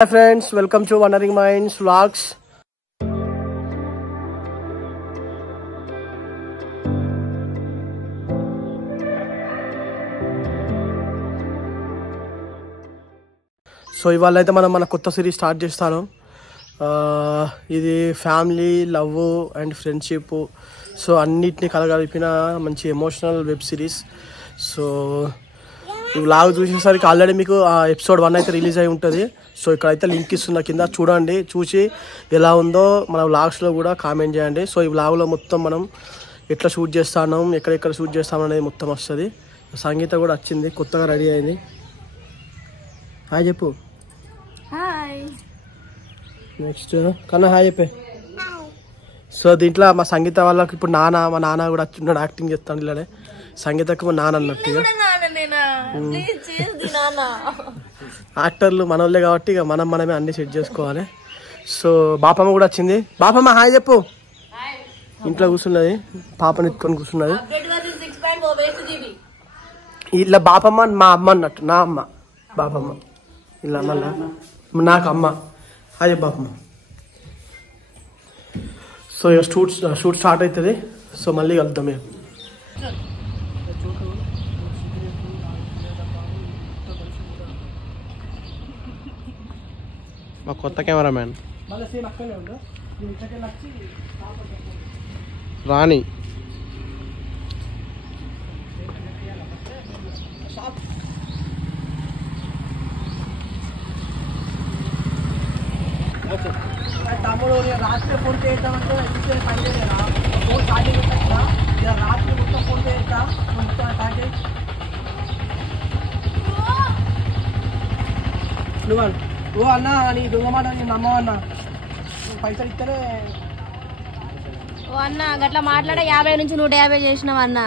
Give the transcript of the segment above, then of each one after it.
Hi friends, welcome to Wandering Minds Vlogs. So ఇవాళ అయితే మనం మన కొత్త సిరీస్ స్టార్ట్ చేస్తాను. ఇది family, love and friendship, so అన్నిటిని కలగలిపిన మంచి ఎమోషనల్ వెబ్ సిరీస్. సో ఈ వ్లాగ్ చూసేసరికి ఆల్రెడీ మీకు ఎపిసోడ్ 1 అయితే రిలీజ్ అయి ఉంటుంది. సో ఇక్కడైతే లింక్ ఇస్తున్న కింద చూడండి, చూసి ఎలా ఉందో మన వ్లాగ్స్లో కూడా కామెంట్ చేయండి. సో ఈ వ్లాగ్లో మొత్తం మనం ఎట్లా షూట్ చేస్తాం, ఎక్కడెక్కడ షూట్ చేస్తాం అనేది మొత్తం వస్తుంది. సంగీత కూడా వచ్చింది, కొత్తగా రెడీ అయింది. హాయ్ చెప్పు. హాయ్. నెక్స్ట్ కన్నా హాయ్ చెప్పే. సో దీంట్లో మా సంగీత వాళ్ళకి ఇప్పుడు మా నాన్న కూడా వచ్చిన్నాడు, యాక్టింగ్ చేస్తాను. ఇలానే సంగీతకు మా నాన్న అన్నట్టు. యాక్టర్లు మనోళ్ళే కాబట్టి ఇక మనమే అన్ని సెట్ చేసుకోవాలి. సో బాపమ్మ కూడా వచ్చింది. బాపమ్మ హాయ్ చెప్పు. ఇంట్లో కూర్చున్నది, పాపని ఎత్తుకొని కూర్చున్నది. ఇలా బాపమ్మ మా అమ్మ అన్నట్టు, నా అమ్మ బాపమ్మ. ఇలా మళ్ళా నాకు అమ్మ. హాయ్ బాపమ్మ. సో ఇక షూట్ స్టార్ట్ అవుతుంది. సో మళ్ళీ కలుద్దాం మేము. మా కొత్త కెమెరామ్యాన్ రాణి. తమ్ముడు రాత్రి ఫోన్ చేద్దామంటే ఫోన్ ఛార్జింగ్ పెట్టా. రాత్రి మొత్తం ఫోన్ చేస్తా, మొత్తం ఛార్జింగ్. నువ్వు ఓ అన్న, నీ దొంగ మాట నేను నమ్మవన్నా. పైసలు ఇస్తేనే ఓ అన్న గట్లా మాట్లాడే 50 నుంచి 150 చేసినావు అన్న.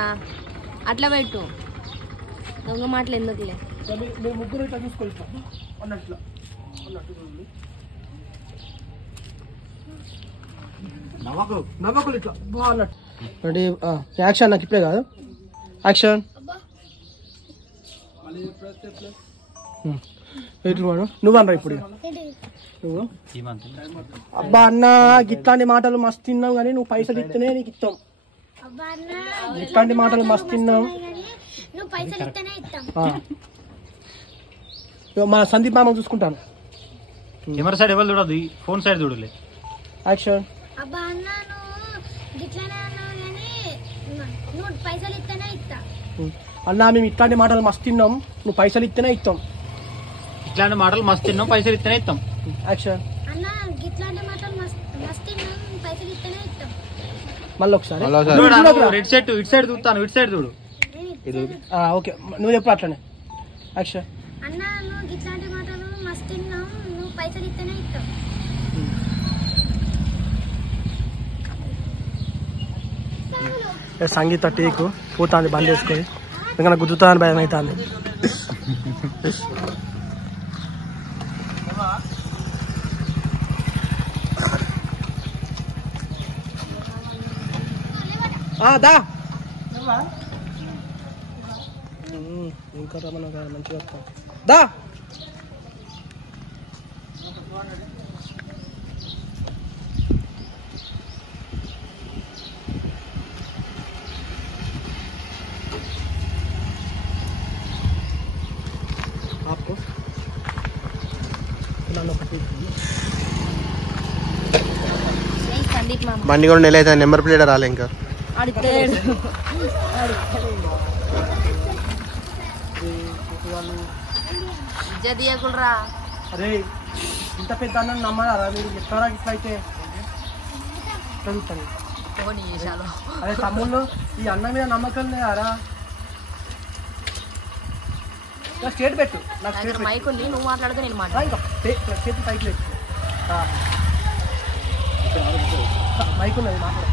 అట్లా పెట్టు, దొంగ మాటలు ఎందుకులే. మీరు ముగ్గురు ఇట్లా చూసుకోవచ్చు అన్నట్లు నవ్వకులు ఇట్లా బా అన్నట్టు. Ready action. నాకు ఇప్పుడే కాదు, యాక్షన్. నువ్వు అన్నా ఇప్పుడు. నువ్వు అబ్బా అన్న ఇట్లాంటి మాటలు మస్తు తిన్నావు, కానీ నువ్వు పైసలు ఇస్తేనే నీకు ఇస్తాం. ఇట్లాంటి మాటలు మస్తు తిన్నావు. మా సందీప్ మామ చూసుకుంటాను. కెమెరా సైడ్ ఎవరు చూడదు, ఫోన్ సైడ్ చూడలే. యాక్షన్. అన్నా మేము ఇట్లాంటి మాటలు మస్తు తిన్నాం, నువ్వు పైసలు ఇస్తేనే ఇస్తాం. ఇట్లాంటి మాటలు మస్తు తిన్నాం, పైసలు ఇస్తేనే ఇస్తాం. యాక్షన్. మళ్ళీ ఒకసారి ఇటు సైడ్ ఇటు సైడ్ చూస్తాను, ఇటు సైడ్ చూడు. ఓకే నువ్వు చెప్పు అట్లనే. యాక్షన్. సంగీత టేకు పోతాంది, బంద్ చేసుకొని. ఇంకా గుద్దుతాని భయం అవుతుంది. దా ఇంకా రమ్మన్నా మంచిగా దా. బండి కూడా నెల అయితే నెంబర్ ప్లేట్ రాలే ఇంకా. అరే ఇంత పెద్ద అన్న నమ్మరా మీరు? ఎక్కడ ఇట్లా అయితే అరే తమ్ముళ్ళు, ఈ అన్న మీద నమ్మకం లేదారా? స్టేట్ పెట్టు, మైక్ ఉంది, నువ్వు మాట్లాడితే నేను మాట్లాడతా. చేతి పైకి పెట్టు. మైక్ ఉన్నది, మాట్లాడు.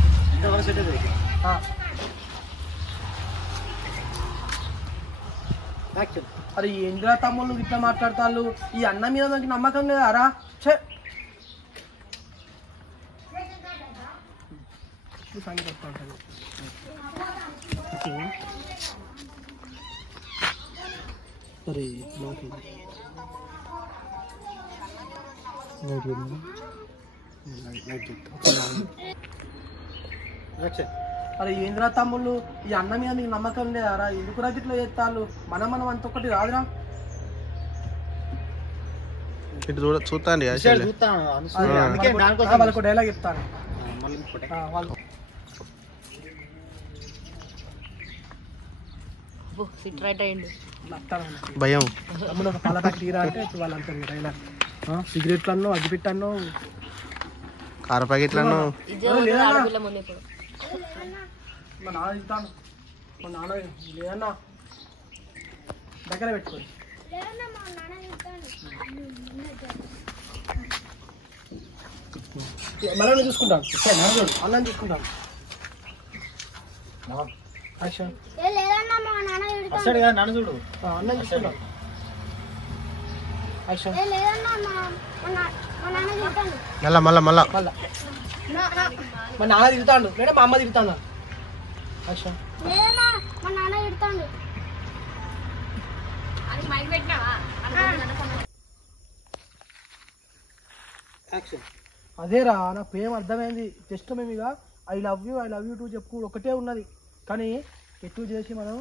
అరే ఏంద్రా తమ్ముళ్ళు ఇట్లా మాట్లాడతాళ్ళు? ఈ అన్న మీద నాకు నమ్మకం లేదారా? అరే అరే ఏంద్రా తమ్ముళ్ళు, ఈ అన్న మీద మీకు నమ్మకం లేదారా? ఎందుకు ఇట్లా చేస్తాళ్ళు? మనం అంత ఒకటి రాదురా. ఇటు చూస్తాండి వాళ్ళకు డైలాగ్ చెప్తాను. భయం పాల ప్యాకెట్ తీరా అంటే వాళ్ళంతా డైలాగ్. సిగరెట్లన్నో అగ్గిపెట్టన్నో కార ప్యాకెట్లను మా నాన్న తింటాను. మా నాన్న లేదన్నా దగ్గర పెట్టుకోండి. మనం చూసుకుంటాం, అన్నం చూసుకుంటాం. అన్నం చూసుకుంటాం. మళ్ళా మళ్ళా మళ్ళా మా నాన్న తిడతాడు లేదా మా అమ్మ తిడతాను. అదేరా నా ప్రేమ అర్థమైంది. జస్ట్ మేము ఇక ఐ లవ్ యూ టూ చెప్పుకో ఒకటే ఉన్నది. కానీ ఎటు చేసి మనం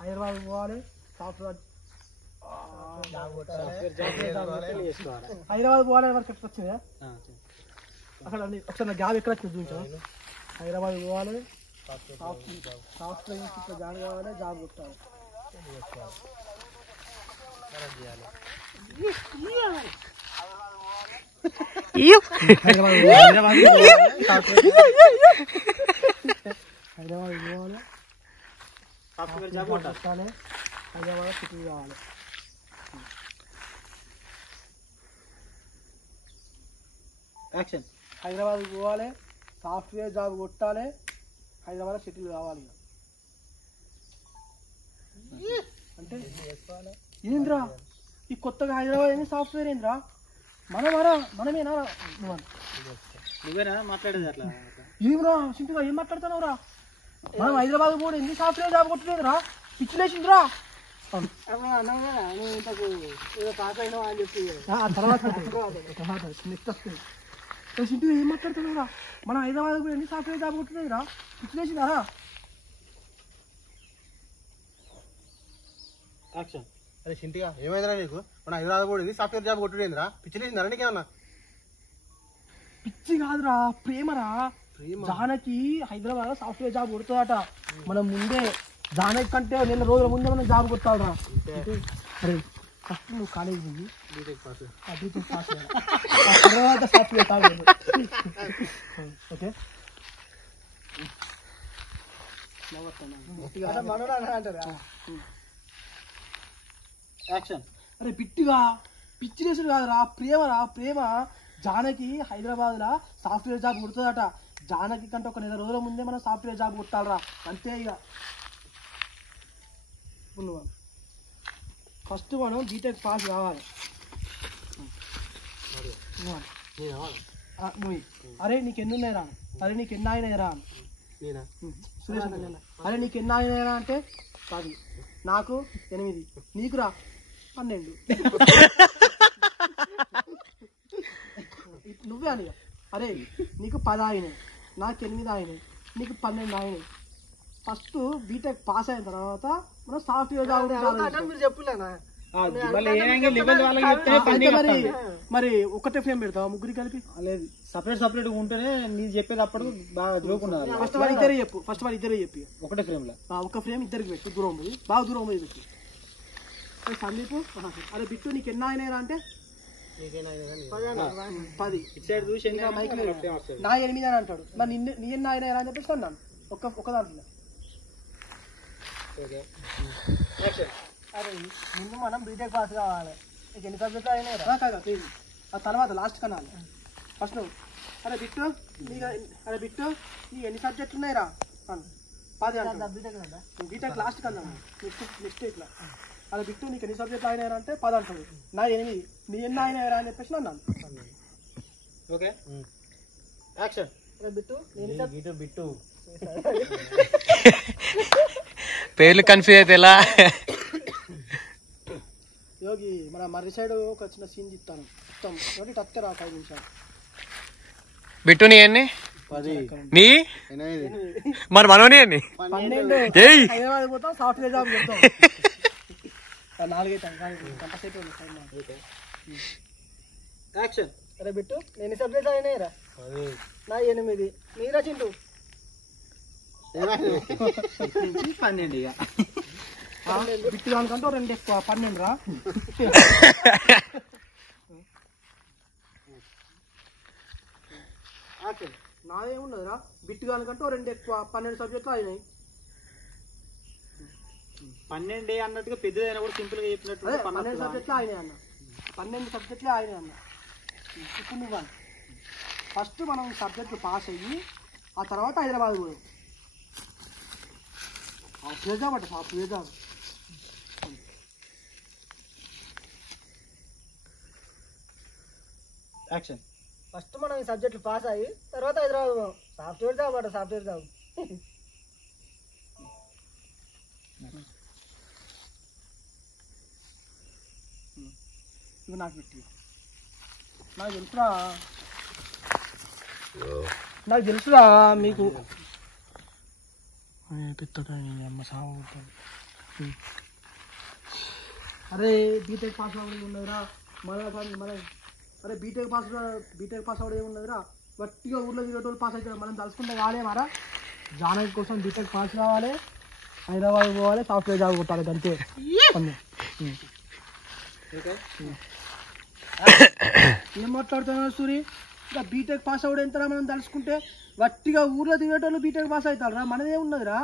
హైదరాబాద్ పోవాలి, సాఫ్ట్వేర్ హైదరాబాద్ పోవాలి వరకు ఎక్కడ వచ్చిందా? అక్కడ ఒకసారి నా జాబ్ ఎక్కడ వచ్చింది చూపించా. హైదరాబాద్ పోవాలి, సాఫ్ట్వేర్ ఇట్లా జాయిన్ కావాలి, జాబ్ కొట్టాలి. హైదరాబాద్ పోవాలి, సాఫ్ట్వేర్ జాబ్ కొట్టాలి, హైదరాబాద్ సిటీ కావాలి. యాక్షన్. హైదరాబాద్ పోవాలి, సాఫ్ట్వేర్ జాబ్ కొట్టాలి, హైదరాబాద్ సెటిల్ కావాలి. అంటే ఏంద్రా ఈ కొత్తగా హైదరాబాద్ ఏంది, సాఫ్ట్వేర్ ఏంద్రా? మనమేనా? నువ్వేనా మాట్లాడేది అట్లా? ఏమిరా సింపుగా ఏం మాట్లాడుతున్నావురా? మనం హైదరాబాద్ కూడా ఎందుకు సాఫ్ట్వేర్ జాబ్ కొట్టలేదురా? పిచ్చిలేసిందిరా. సింపుగా ఏం మాట్లాడుతున్నావురా? మనం హైదరాబాద్ కూడా ఎందుకు సాఫ్ట్వేర్ జాబ్ కొట్టలేదురా? పిచ్చిలేసిందారా? యాక్షన్. అరే చింటిగా ఏమైందిరా నీకు? మన హైదరాబాద్ పోయింది, సాఫ్ట్వేర్ జాబ్ కొట్టుడేందిరా? పిచ్చిలేసిందిరా నీకేమన్నా? పిచ్చి కాదురా, ప్రేమరా. జానకి హైదరాబాద్ లో సాఫ్ట్వేర్ జాబ్ కొడుతుందట. మనం ముందే జానకి కంటే 2 రోజుల ముందే మనం జాబ్ కొట్టాలరా. అరే ఫస్ట్ నువ్వు కాలేజ్ పోయి బీటెక్ పాస్ తర్వాత సాఫ్ట్వేర్ కాదు. Okay action. అరే బిట్టుగా పిచ్చి చేసుడు కాదురా, ప్రేమరా. ప్రేమ. జానకి హైదరాబాద్ లా సాఫ్ట్వేర్ జాబ్ కొడుతుందట. జానకి కంటే 1 రోజుల ముందే మనం సాఫ్ట్వేర్ జాబ్ కొట్టాలరా. అంతే ఇక. ఫస్ట్ మనం బీటెక్ పాస్ కావాలి. నువ్వు అరే నీకు ఎన్ని ఉన్నాయిరా? అరే నీకు ఎన్ని అయినాయిరా? సురేష్ అరే నీకు ఎన్ని అయినాయిరా అంటే 10. నాకు 8. నీకురా 12. నువ్వే అని. అరే నీకు 10 అయినాయి, నాకు 8 అయినాయి, నీకు 12 అయినాయి. ఫస్ట్ బీటెక్ పాస్ అయిన తర్వాత మనం సాఫ్ట్వేర్ జాబ్ మరి ఒకటే ఫ్రేమ్ పెడతావా ముగ్గురికి కలిపి? లేదు, సపరేట్ ఉంటేనే నీ చెప్పేది అప్పుడు బాగా జోక్ ఉండదు. ఫస్ట్ వాళ్ళు ఇద్దరే చెప్పి ఒకటే ఫ్రేమ్ లో ఒక ఫ్రేమ్ ఇద్దరికి పెట్టి దూరం పోయి బాగా దూరం పోయి పెట్టి. సందీప్ అరే బిట్టు నీకు ఎన్ని అయినాయిరా అంటే 10. మైక్ నా 8 అని అంటాడు. మరి నీ ఎన్ని అయినాయిరా అని చెప్పేసి అన్నాను ఒక దాంట్లో. అరే ముందు మనం బీటెక్ పాస్ కావాలి. నీకు ఎన్ని సబ్జెక్టులు అయినాయిరా? ఆ తర్వాత లాస్ట్ కనాలి. ఫస్ట్ నువ్వు అరే బిట్టు నీ ఎన్ని సబ్జెక్టులు ఉన్నాయిరా? 10. బీటెక్ లాస్ట్ కన్నా నెక్స్ట్ ఇట్లా. అలా బిట్టు నీకు ఎన్ని సబ్జెక్టులు అయినాయిరా అంటే 10 అంటాడు. నా 8. నీ ఎన్ని అయినాయిరా అని చెప్పేసి అన్నాను. Okay action. బిట్టు పేర్లు కన్ఫ్యూజ్ అయితే ఎలా? యోగి మన మర్రి సైడ్ ఒక చిన్న సీన్ చెప్తాను. చెప్తాం ఒకటి తత్తరా 5 నిమిషాలు బిట్టు నీ ఎన్ని 10 నీ 8 మరి మనోని ఎన్ని 12 ఏయ్ హైదరాబాద్ పోతాం సాఫ్ట్వేర్ జాబ్ చేద్దాం 4 కంపల్సరీ యాక్షన్ అరే బిట్టు ఎన్ని సబ్జెక్ట్స్ అయినాయిరా 10 నా 8 నీరా చింటూ 12 ఇక బిట్టు దానికంటే 2 ఎక్కువ 12 రా యాక్షన్ నాదేమున్నదిరా బిట్టు దానికంటే 2 ఎక్కువ 12 సబ్జెక్టులు అయినాయి 12 అన్నట్టుగా పెద్దదైనా కూడా సింపుల్ గా చెప్పినట్టు అదే 12 సబ్జెక్టులు అయినాయి అన్న 12 సబ్జెక్టులే అయినాయి అన్న ఇప్పుడు నువ్వు ఫస్ట్ మనం సబ్జెక్టు పాస్ అయ్యి ఆ తర్వాత హైదరాబాద్ పోయాం సాఫ్ట్వేర్ జాబ్ అంట సాఫ్ట్వేర్ జాబ్ యాక్షన్ ఫస్ట్ మనం ఈ సబ్జెక్టులు పాస్ అయ్యి తర్వాత హైదరాబాద్ పోయాం సాఫ్ట్వేర్ జాబ్ అంట సాఫ్ట్వేర్ జాబ్ ఇవి నాకు పెట్టి నాకు తెలుసురా మీకు అమ్మ సాగు అరే బీటెక్ పాస్ అవ్వడం ఉన్నదిరా మన అరే బీటెక్ పాస్ అవ్వడం ఏమున్నదిరా గట్టిగా ఊర్లో తిరిగేటోళ్ళు పాస్ అవుతారు మనం తలుసుకుంటే కాలేమారా జానకి కోసం బీటెక్ పాస్ కావాలి హైదరాబాద్ పోవాలి సాఫ్ట్వేర్ జాబ్ కొట్టాలి అంతే ఏం మాట్లాడుతున్నారు సూరి ఇంకా బీటెక్ పాస్ అవ్వడం ఎంతరా మనం తలుసుకుంటే గట్టిగా ఊర్లో తిరిగేటోళ్ళు బీటెక్ పాస్ అవుతారు రా మనదే ఉన్నదిరా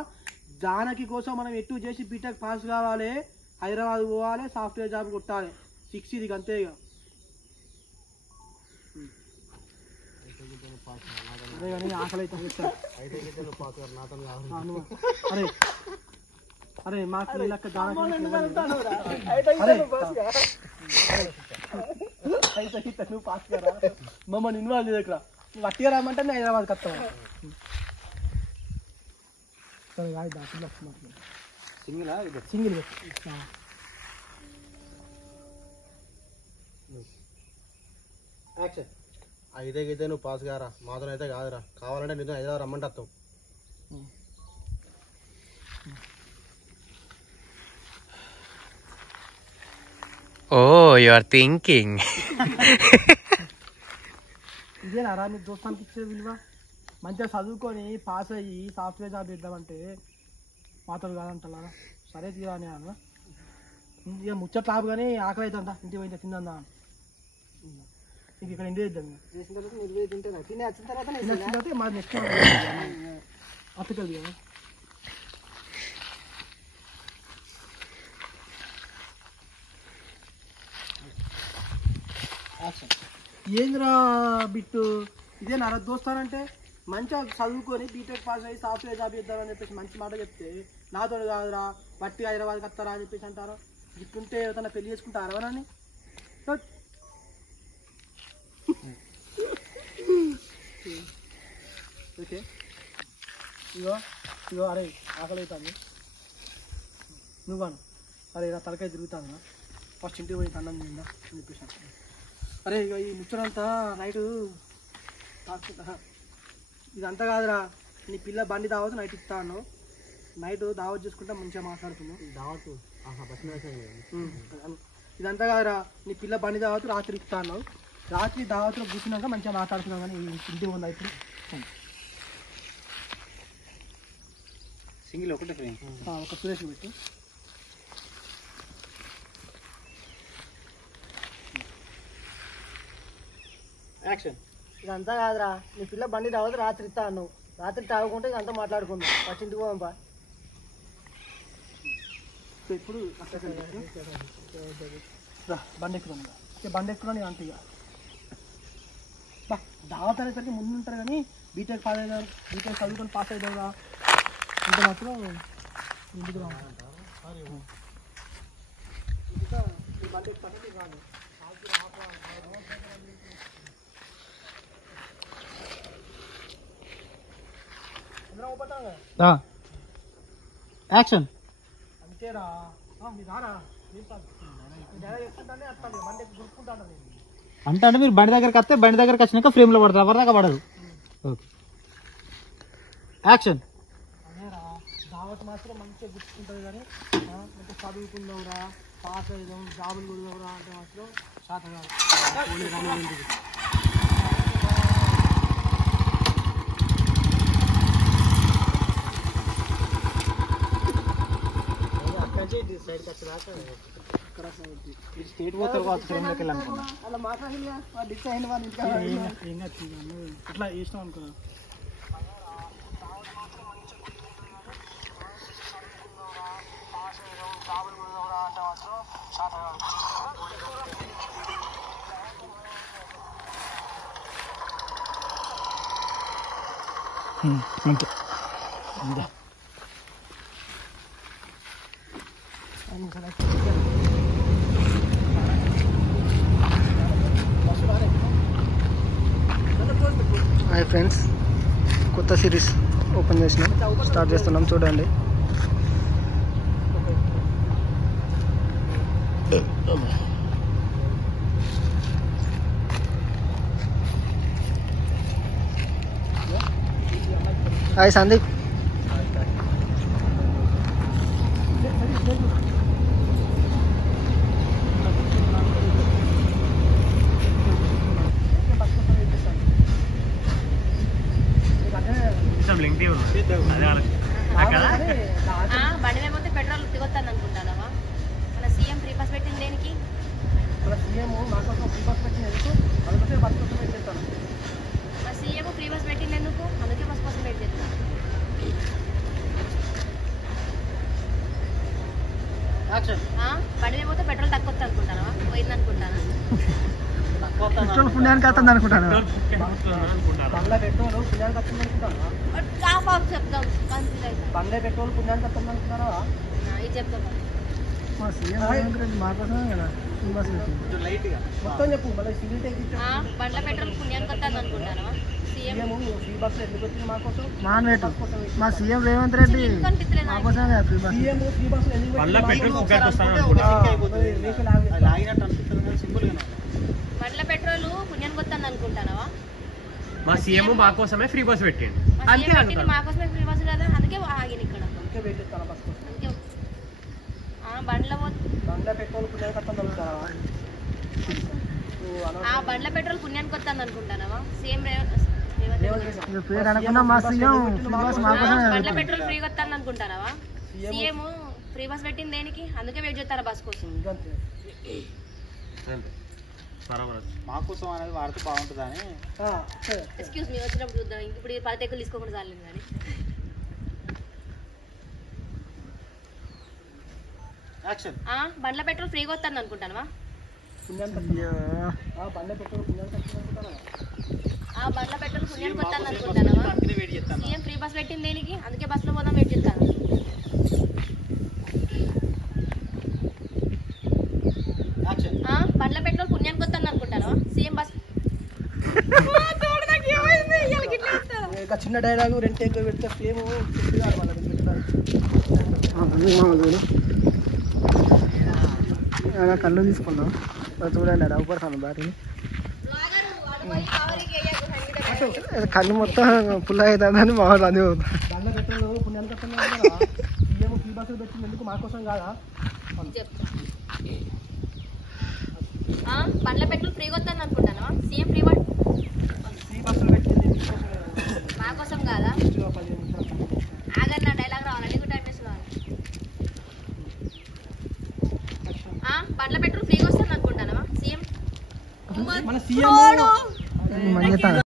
జానకి కోసం మనం ఎటు చేసి బీటెక్ పాస్ కావాలి హైదరాబాద్ పోవాలి సాఫ్ట్వేర్ జాబ్ కొట్టాలి 6 ఇది అంతే ఇక అదే కానీ ఆకలి అరే అరే మాకు లెక్క నువ్వు పాస్ కదా మమ్మల్ని ఇన్వాల్వ్ చేయకరా నువ్వు వట్టిగా రామంటే నేను హైదరాబాద్కి వస్తాను సరే కాదు సింగిల్ యాక్షన్ అయితే నువ్వు పాస్ కారా మాత్రం అయితే కాదురా కావాలంటే నిన్ను హైదరాబాద్ రమ్మంటే వస్తాం ఓ యు ఆర్ థింకింగ్ ఇదేనా నీకు దోస్తానికి ఇచ్చే విలువ మంచిగా చదువుకొని పాస్ అయ్యి సాఫ్ట్వేర్ జాబ్ చేద్దామంటే మాత్రం కాదంటారా సరే తీరా అని అన్న ఇక ముచ్చట లాభ కానీ ఆకలి అవుతుందా ఇంటికి పోయిందా తిందా ఇంక ఇక్కడ ఇంటి చేద్దాం చేసిన తర్వాత మీరు తింటారా తిని వచ్చిన తర్వాత మాది నెక్స్ట్ అప్పటికల్ కదా ఏంద్రా బిట్టు ఇదే నర దోస్తానంటే మంచిగా చదువుకొని బీటెక్ పాస్ అయ్యి సాఫ్ట్వేర్ జాబ్ చేద్దామని చెప్పేసి మంచి మాట చెప్తే నాతో కాదురా బట్టి హైదరాబాద్కి వస్తారా అని చెప్పేసి అంటారు ఇట్టుంటే ఎవరైనా పెళ్లి చేసుకుంటారా ఎవరని ఓకే ఇగో అరే ఆకలి అవుతుంది నువ్వు అరే ఇలా తలకాయ తిరుగుతాను ఫస్ట్ ఇంటికి పోయి అన్నం తిందా అని చెప్పేసి అరే ఇక ఈ ముచ్చడంతా నైటు ఇదంతా కాదురా నీ పిల్ల బండి దావత్ నైట్ ఇస్తాను నైట్ దావత్ చేసుకుంటా మంచిగా మాట్లాడుతున్నావు దావత్ ఇదంతా కాదురా నీ పిల్ల బండి దావత్ రాత్రి ఇస్తాను రాత్రి దావత్లో కూర్చున్నాక మంచిగా మాట్లాడుతున్నావు కానీ ఇంటికి ఉంది అయితే సింగిల్ ఒకటే ఒక సురేష్ పెట్టి యాక్షన్ ఇదంతా కాదురా నీ పిల్ల బండి దావత్ రాత్రి ఇస్తాను రాత్రి తాగుకుంటే ఇదంతా మాట్లాడుకుందాం ఫస్ట్ ఇంటికి పోదాంపా ఇప్పుడు బండి ఎక్కుదాం బండి ఎక్కుదాం అంత ఇక దావత్ అనేసరికి ముందు ఉంటారు కానీ బీటెక్ పాస్ అయ్యారు బీటెక్ చదువుకొని పాస్ అయ్యారా ఇంత మాత్రం ఇంటికి రావాలి ఇంకా ఈ బండి ఎక్కుతాను రాదు యాక్షన్ అంతేరా మీరు రారా చెప్తానే వస్తాను బండి గుర్తుకుంటాను అంటే అంటే మీరు బండి దగ్గరికి వస్తే బండి దగ్గరికి వచ్చినాక ఫ్రేమ్లో పడతారు, ఎవరి దాకా పడదు. Okay action. దావత్ మాత్రం మంచిగా గుర్తుంటుంది కానీ అంటే చదువుకుందాంరా పాస్ అయిదాం జాబులు కొడదాంరా అంటే మాత్రం శాత కాదు. స్టేట్ పోతారు కావచ్చు ఫ్రేమ్లోకి వెళ్ళాలనుకున్నా. అలా మాట్లాడినా డిసైన్ వాళ్ళు ఇంకా ఇట్లా ఇష్టం అనుకున్నా. అంతే. హాయ్ ఫ్రెండ్స్, కొత్త సిరీస్ ఓపెన్ చేసినాం, స్టార్ట్ చేస్తున్నాం చూడండి. హాయ్ సందీప్. బండి మీద పోతే పెట్రోల్ దిగొస్తాను అనుకుంటానవా? మన సీఎం ఫ్రీ బస్ పెట్టింది దేనికి? మన సీఎం మాకోసం ఫ్రీ బస్ పెట్టింది ఎందుకు? అందుకే బస్ కోసం వెయిట్ చేస్తాను. మన సీఎం ఫ్రీ బస్ పెట్టింది ఎందుకు? అందుకే బస్ కోసం వెయిట్ చేస్తాను. బండి మీద పోతే పెట్రోల్ తక్కువ వస్తుంది అనుకుంటానవా? పోయింది అనుకుంటానా? పెట్రోల్ పుణ్యానికి వస్తుంది అనుకుంటాను. బండ్ల పెట్రోల్ పుణ్యానికి వస్తుంది అనుకుంటాను. చెప్తాం బండ్ల పెట్రోల్ పుణ్యానికి వస్తుంది అనుకుంటారా? ఇది చెప్తాం. మా సీఎం మాకోసమే కదా ఫ్రీ బస్ పెట్టింది. మొత్తం చెప్పు మళ్ళీ సివిల్ టెక్ బండ్ల పెట్రోల్ పుణ్యానికి వస్తుంది అనుకుంటానవా? సీఎం ఫ్రీ బస్ ఎందుకు వచ్చింది మాకోసం? మా సీఎం రేవంత్ రెడ్డి మాకోసమే free bus. CM free bus ఎందుకు బండ్ల పెట్రోల్ పుణ్యానికి వస్తుంది అనుకుంటానవా? మా సీఎం మా కోసమే ఫ్రీ బస్ పెట్టిండు. మాకోసమే ఫ్రీ బస్ కదా, అందుకే ఆగిన ఇక్కడ. అందుకే వెయిట్ చేస్తాను బస్ కోసం. అందుకే బండ్ల బండ్ల పెట్రోల్ పుణ్యానికి వస్తుంది అనుకుంటారా? బండ్ల పెట్రోల్ పుణ్యానికి వస్తుంది అనుకుంటానవా? సీఎం పేరు అనుకున్నా మా సీఎం ఫ్రీ బస్ మాకోసమే. బండ్ల పెట్రోల్ ఫ్రీ వస్తుంది అనుకుంటానవా? సీఎం ఫ్రీ బస్ పెట్టింది దేనికి? అందుకే వెయిట్ చేస్తారా బస్ కోసం. మా కోసం అనేది వాడితే బాగుంటుందని. ఎక్స్క్యూజ్ మీ, వచ్చినప్పుడు చూద్దాం. ఇప్పుడు 10 టెక్కులు తీసుకోకుండా చాలేదు కానీ. యాక్షన్. బండ్ల పెట్రోల్ ఫ్రీగా వస్తుంది అనుకుంటానవా? బండ్ల పెట్రోల్ పుణ్యానికి వస్తుంది అనుకుంటారా? బండ్ల పెట్రోల్ పుణ్యానికి వస్తుంది అనుకుంటానవా? సీఎం ఫ్రీ బస్ పెట్టింది దేనికి? అందుకే బస్సులో పోదాం వెయిట్ చేస్తాను. బండ్ల పెట్రోల్ పుణ్యానికి వస్తుంది అనుకుంటానవా? సీఎం బస్ చిన్న డైలాగు 2 టేకులు పెడితే ఫేమ్ కళ్ళు తీసుకున్నాం చూడండి. అది అవపడతాను బ్యాటరీ కళ్ళు మొత్తం పుల్ల అవుతుందని మా వాళ్ళు అది బండ్ల పెట్రోల్ పుణ్యానికి వస్తుంది కదా. సీఎం ఫ్రీ బస్సులు పెట్టింది ఎందుకు? మాకోసం కాదా? బండ్ల పెట్రోల్ ఫ్రీగా వస్తుంది అనుకుంటానవా? సీఎం ఫ్రీ బస్సులు పెట్టింది మాకోసం కాదా? ఆగన్న డైలాగ్ రావాలి, నీకు టైం వేస్ట్ కావాలి. బండ్ల పెట్రోల్ ఫ్రీగా వస్తుంది అనుకుంటానవా? సీఎం మన సీఎం